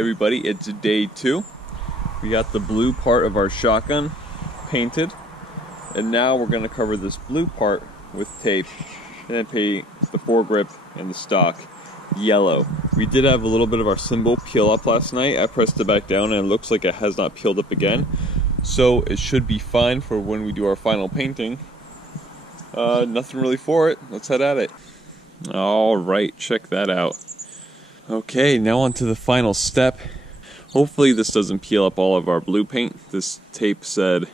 everybody, it's day 2. We got the blue part of our shotgun painted, and now we're going to cover this blue part with tape and then paint the foregrip and the stock yellow. We did have a little bit of our symbol peel up last night. I pressed it back down and it looks like it has not peeled up again, so it should be fine for when we do our final painting. Nothing really for it. Let's head at it. Alright, check that out. Okay, now on to the final step. Hopefully this doesn't peel up all of our blue paint. This tape said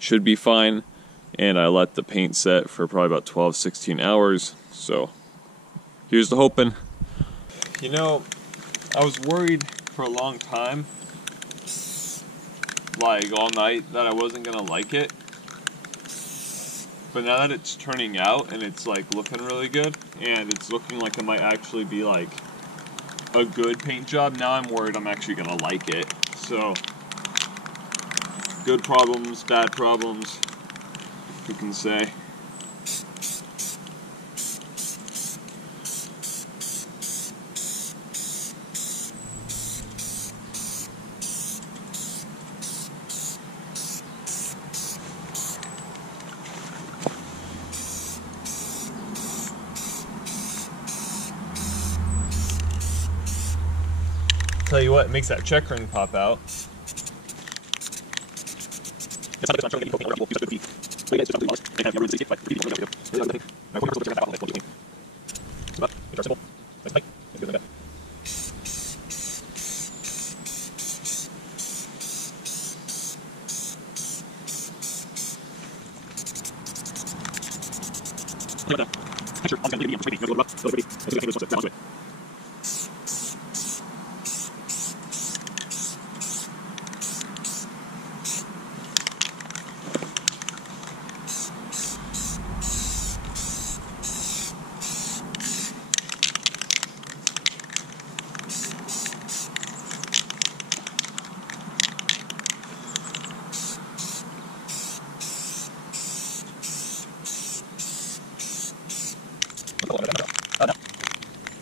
should be fine, and I let the paint set for probably about 12-16 hours, so here's the hoping. You know, I was worried for a long time, like all night, that I wasn't gonna like it. But now that it's turning out and it's like looking really good, and it's looking like it might actually be like a good paint job, now I'm worried I'm actually gonna like it. So, good problems, bad problems, you can say. Tell you what, it makes that check ring pop out.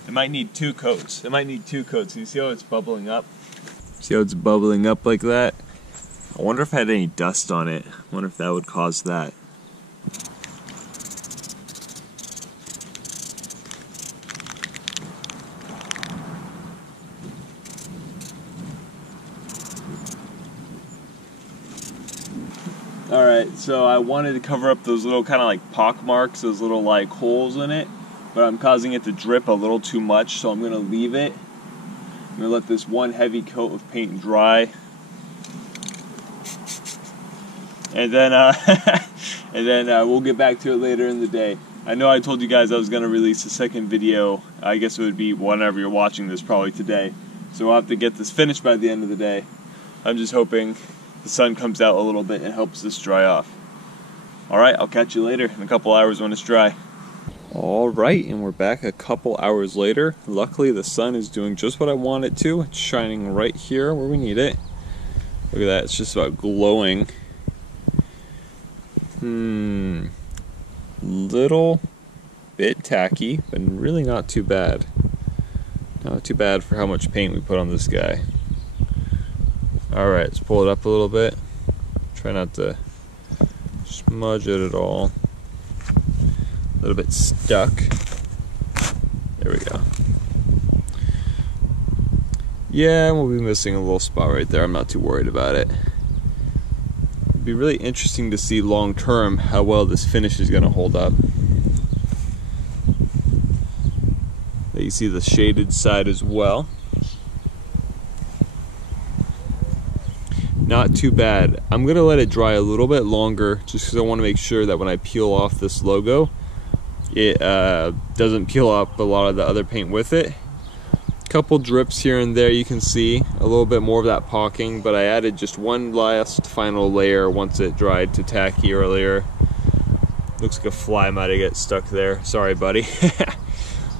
It might need 2 coats. It might need 2 coats. You see how it's bubbling up? See how it's bubbling up like that? I wonder if I had any dust on it. I wonder if that would cause that. Alright, so I wanted to cover up those little kind of like pock marks, those little like holes in it, but I'm causing it to drip a little too much, so I'm going to leave it. I'm going to let this one heavy coat of paint dry. And then, we'll get back to it later in the day. I know I told you guys I was going to release a second video. I guess it would be whenever you're watching this, probably today. So we'll have to get this finished by the end of the day. I'm just hoping the sun comes out a little bit and helps this dry off. Alright, I'll catch you later in a couple hours when it's dry. Alright, and we're back a couple hours later. Luckily the sun is doing just what I want it to. It's shining right here where we need it. Look at that, it's just about glowing. Little bit tacky, but really not too bad. Not too bad for how much paint we put on this guy. Alright, let's pull it up a little bit. Try not to smudge it at all. A little bit stuck. There we go. Yeah, we'll be missing a little spot right there. I'm not too worried about it. It'd be really interesting to see long term how well this finish is going to hold up. There you see the shaded side as well. Not too bad. I'm going to let it dry a little bit longer just because I want to make sure that when I peel off this logo, it doesn't peel up a lot of the other paint with it. Couple drips here and there, you can see a little bit more of that pocking, but I added just one last final layer once it dried to tacky earlier. Looks like a fly might have get stuck there. Sorry, buddy.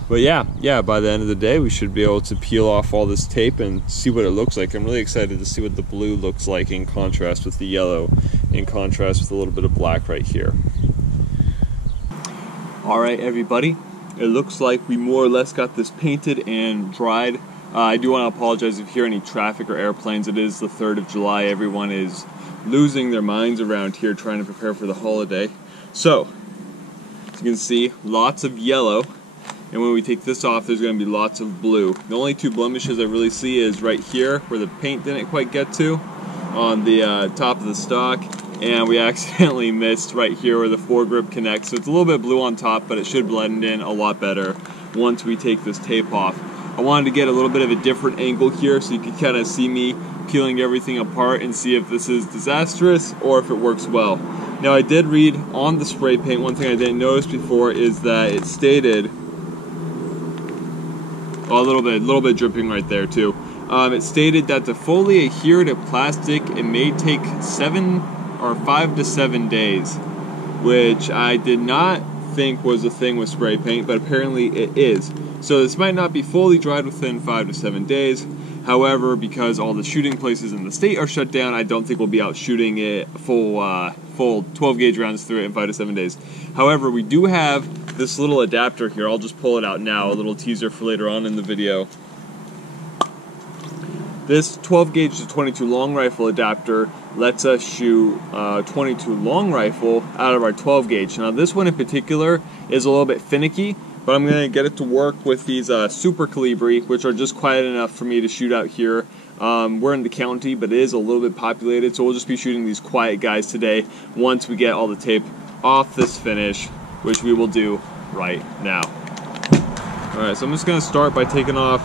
But yeah, by the end of the day, we should be able to peel off all this tape and see what it looks like. I'm really excited to see what the blue looks like in contrast with the yellow, in contrast with a little bit of black right here. Alright everybody, it looks like we more or less got this painted and dried I do want to apologize if you hear any traffic or airplanes. It is the 3rd of July. Everyone is losing their minds around here trying to prepare for the holiday. So, as you can see, lots of yellow. And when we take this off, there's going to be lots of blue. The only two blemishes I really see is right here, where the paint didn't quite get to, on the top of the stock. And we accidentally missed right here where the foregrip connects. So it's a little bit blue on top, but it should blend in a lot better once we take this tape off. I wanted to get a little bit of a different angle here so you can kind of see me peeling everything apart and see if this is disastrous or if it works well. Now I did read on the spray paint, one thing I didn't notice before is that it stated, oh, a little bit dripping right there too. It stated that to fully adhere to plastic, it may take 5 to 7 days, which I did not think was a thing with spray paint, but apparently it is. So this might not be fully dried within 5 to 7 days. However, because all the shooting places in the state are shut down, I don't think we'll be out shooting it full 12 gauge rounds through it in 5 to 7 days. However, we do have this little adapter here. I'll just pull it out now, a little teaser for later on in the video. This 12 gauge to 22 long rifle adapter lets us shoot 22 long rifle out of our 12 gauge. Now this one in particular is a little bit finicky, but I'm going to get it to work with these Super Calibri, which are just quiet enough for me to shoot out here. We're in the county, but it is a little bit populated, so we'll just be shooting these quiet guys today once we get all the tape off this finish, which we will do right now. Alright, so I'm just going to start by taking off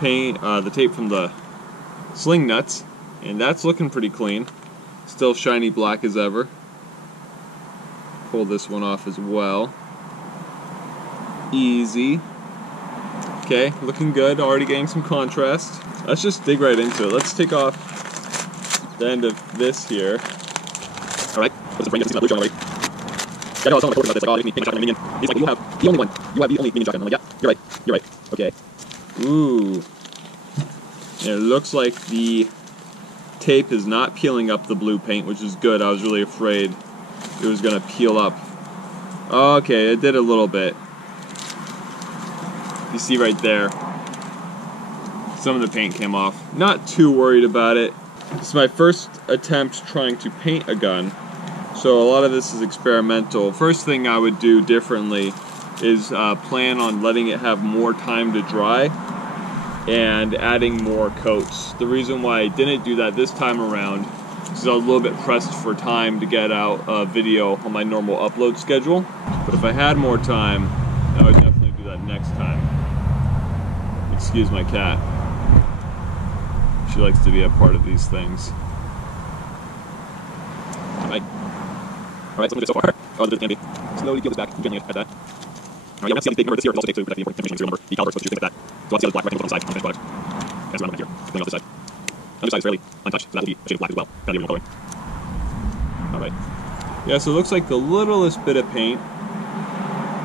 the tape from the sling nuts, and that's looking pretty clean. Still shiny black as ever. Pull this one off as well. Easy. Okay, looking good, already getting some contrast. Let's just dig right into it. Let's take off the end of this here. Alright, let's bring it to the blue already. Yeah, I was telling my coworker about this, like, oh, you need shotgun minion. He's like, well, you have the only one. You have the only minion shotgun. I'm like, yeah, you're right. Okay. Ooh. And it looks like the tape is not peeling up the blue paint, which is good. I was really afraid it was going to peel up. Okay, it did a little bit. You see right there, some of the paint came off. Not too worried about it. It's my first attempt trying to paint a gun, so a lot of this is experimental. First thing I would do differently is plan on letting it have more time to dry and adding more coats. The reason why I didn't do that this time around is because I was a little bit pressed for time to get out a video on my normal upload schedule. But if I had more time, I would definitely do that next time. Excuse my cat. She likes to be a part of these things. Alright, so so far. Oh, the candy. Slowly peel this back. Gently at that. Alright, yeah, see how these big numbers here. It's also take to protect the information serial number, the caliber, so things like that. So I'll see how this black rectangle on the side, on the finished product. Pass around here, clean off this side. The other side is fairly untouched, so that will be a shade of black as well. Kind of the original coloring. Alright. Yeah, so it looks like the littlest bit of paint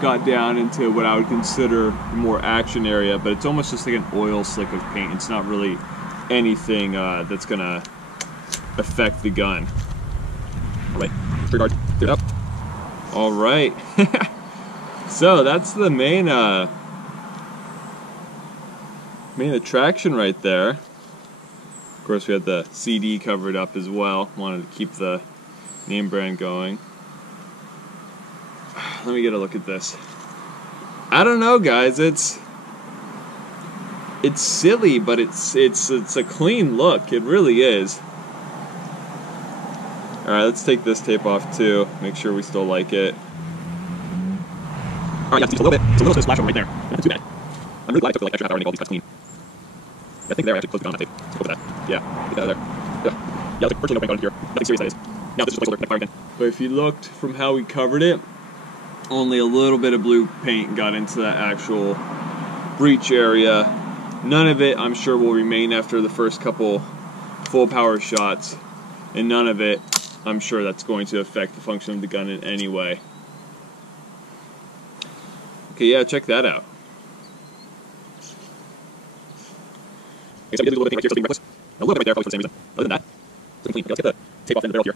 got down into what I would consider the more action area, but it's almost just like an oil slick of paint. It's not really anything that's gonna affect the gun. Alright, straight guard, clear it up. Alright. So that's the main attraction right there. Of course, we had the CD covered up as well. Wanted to keep the name brand going. Let me get a look at this. I don't know, guys. It's silly, but it's a clean look. It really is. All right, let's take this tape off too. Make sure we still like it. All right, yeah, just a little bit of splash over right there. Not too bad. I'm really glad I took like extra half hour to make all these cuts clean. I think there I actually closed it on that tape. Let's go with that. Yeah, get that out of there. Yeah, looks like virtually no paint on here. Nothing serious that is. Now this is just a placeholder, like fire again. But if you looked from how we covered it, only a little bit of blue paint got into that actual breach area. None of it, I'm sure, will remain after the first couple full power shots, and none of it, I'm sure, that's going to affect the function of the gun in any way. Okay, yeah, check that out. Okay, so we did a little bit right here, so being reckless. A little bit right there, probably for the same reason. Other than that, it's looking clean. Okay, let's get the tape off the end of the barrel here.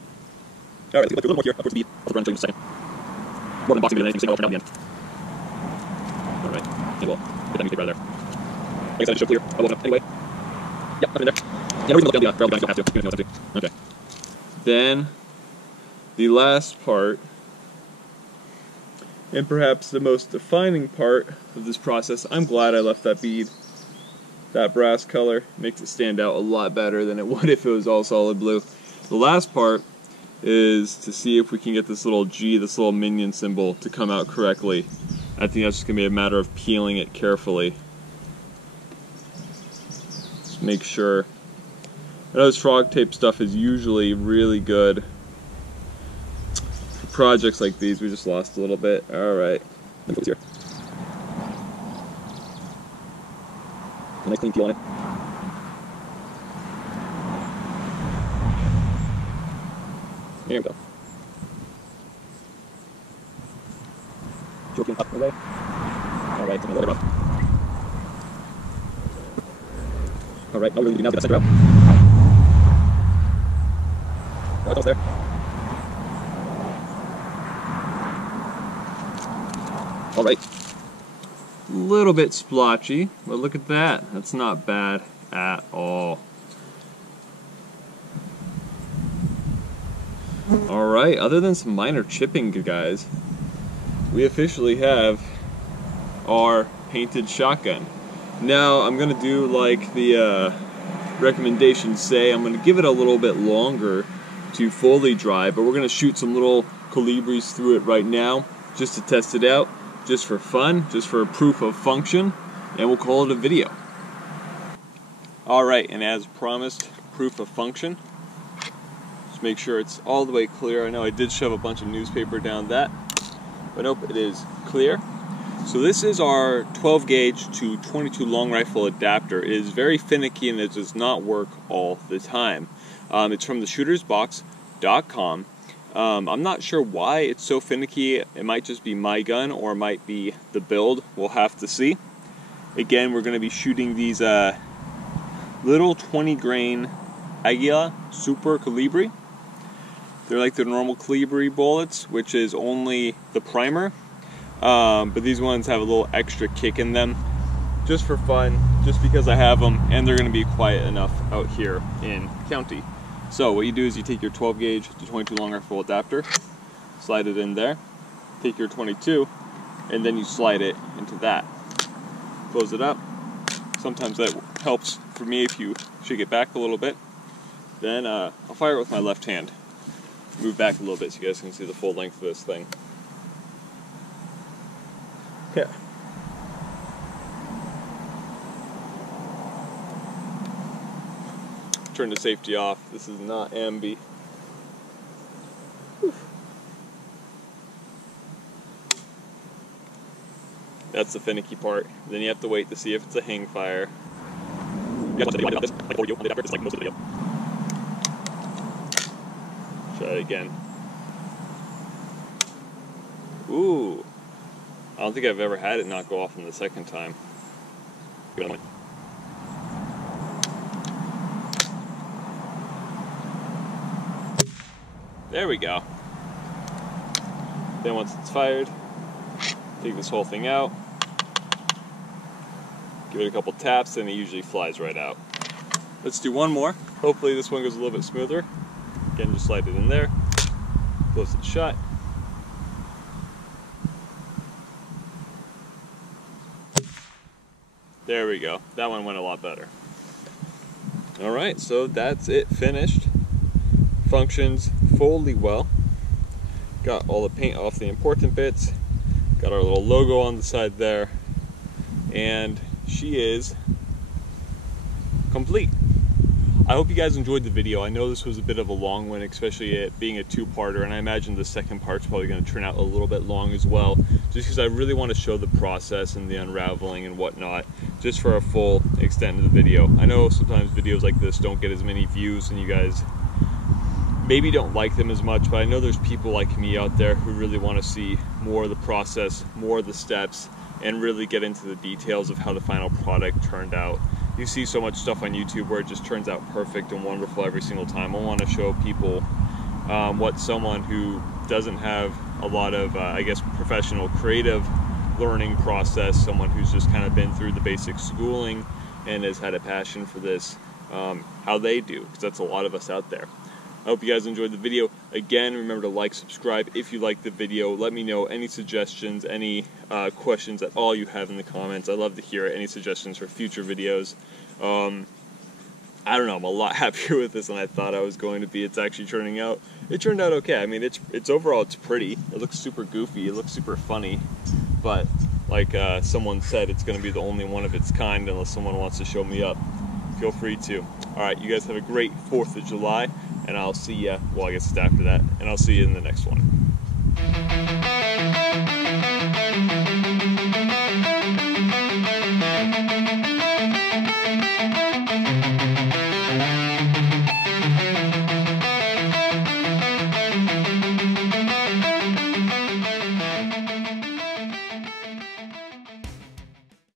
Alright, let's go a little more here, up towards the bead. I'll run and show you in just a second. More than boxing than anything, staying all turned out in the end. Alright. And we'll get that new tape out of there. Like I said, it should clear. Oh, well, no. Anyway. Yep, nothing there. Yeah, we're even look down the barrel gun if you'll have to. You're gonna have to. Okay. Then, the last part, and perhaps the most defining part of this process, I'm glad I left that bead. That brass color makes it stand out a lot better than it would if it was all solid blue. The last part is to see if we can get this little G, this little minion symbol, to come out correctly. I think that's just going to be a matter of peeling it carefully. Just make sure. I know this frog tape stuff is usually really good. For projects like these, we just lost a little bit. Alright. Here. A nice clean peel on it. There we go. Joking up away. Alright, let it up. Alright, now we're going to do now get the center out. Oh, it's almost there. Alright. A little bit splotchy, but look at that. That's not bad at all. Alright, other than some minor chipping, guys, we officially have our painted shotgun. Now, I'm going to do like the recommendations say. I'm going to give it a little bit longer to fully dry, but we're going to shoot some little colibris through it right now just to test it out. Just for fun, just for proof of function, and we'll call it a video. Alright, and as promised, proof of function. Just make sure it's all the way clear. I know I did shove a bunch of newspaper down that, but nope, it is clear. So this is our 12 gauge to 22 long rifle adapter. It is very finicky and it does not work all the time. It's from the shootersbox.com. I'm not sure why it's so finicky. It might just be my gun or it might be the build. We'll have to see. Again, we're going to be shooting these little 20 grain Aguila Super Colibri. They're like the normal Colibri bullets, which is only the primer. But these ones have a little extra kick in them. Just for fun, just because I have them and they're going to be quiet enough out here in county. So what you do is you take your 12 gauge to 22 long rifle adapter, slide it in there, take your 22, and then you slide it into that. Close it up. Sometimes that helps for me if you shake it back a little bit. Then I'll fire it with my left hand. Move back a little bit so you guys can see the full length of this thing. Okay. Turn the safety off. This is not ambi. That's the finicky part. Then you have to wait to see if it's a hang fire. Try it again. Ooh. I don't think I've ever had it not go off on the second time. There we go. Then once it's fired, take this whole thing out, give it a couple taps, and it usually flies right out. Let's do one more. Hopefully this one goes a little bit smoother. Again, just slide it in there, close it shut. There we go. That one went a lot better. Alright, so that's it finished. Functions fully well. Got all the paint off the important bits. Got our little logo on the side there. And she is complete. I hope you guys enjoyed the video. I know this was a bit of a long one, especially it being a two-parter, and I imagine the second part's probably going to turn out a little bit long as well, just because I really want to show the process and the unraveling and whatnot, just for a full extent of the video. I know sometimes videos like this don't get as many views and you guys maybe don't like them as much, but I know there's people like me out there who really want to see more of the process, more of the steps, and really get into the details of how the final product turned out. You see so much stuff on YouTube where it just turns out perfect and wonderful every single time. I want to show people what someone who doesn't have a lot of, I guess, professional creative learning process, someone who's just kind of been through the basic schooling and has had a passion for this, how they do, because that's a lot of us out there. I hope you guys enjoyed the video. Again, remember to like, subscribe if you liked the video. Let me know any suggestions, any questions at all you have in the comments. I'd love to hear any suggestions for future videos. I don't know, I'm a lot happier with this than I thought I was going to be. It's actually turning out, it turned out okay. I mean, it's overall, it's pretty. It looks super goofy, it looks super funny, but like someone said, it's going to be the only one of its kind unless someone wants to show me up. Feel free to. Alright, you guys have a great 4th of July, and I'll see ya, well, I guess it's after that, and I'll see you in the next one.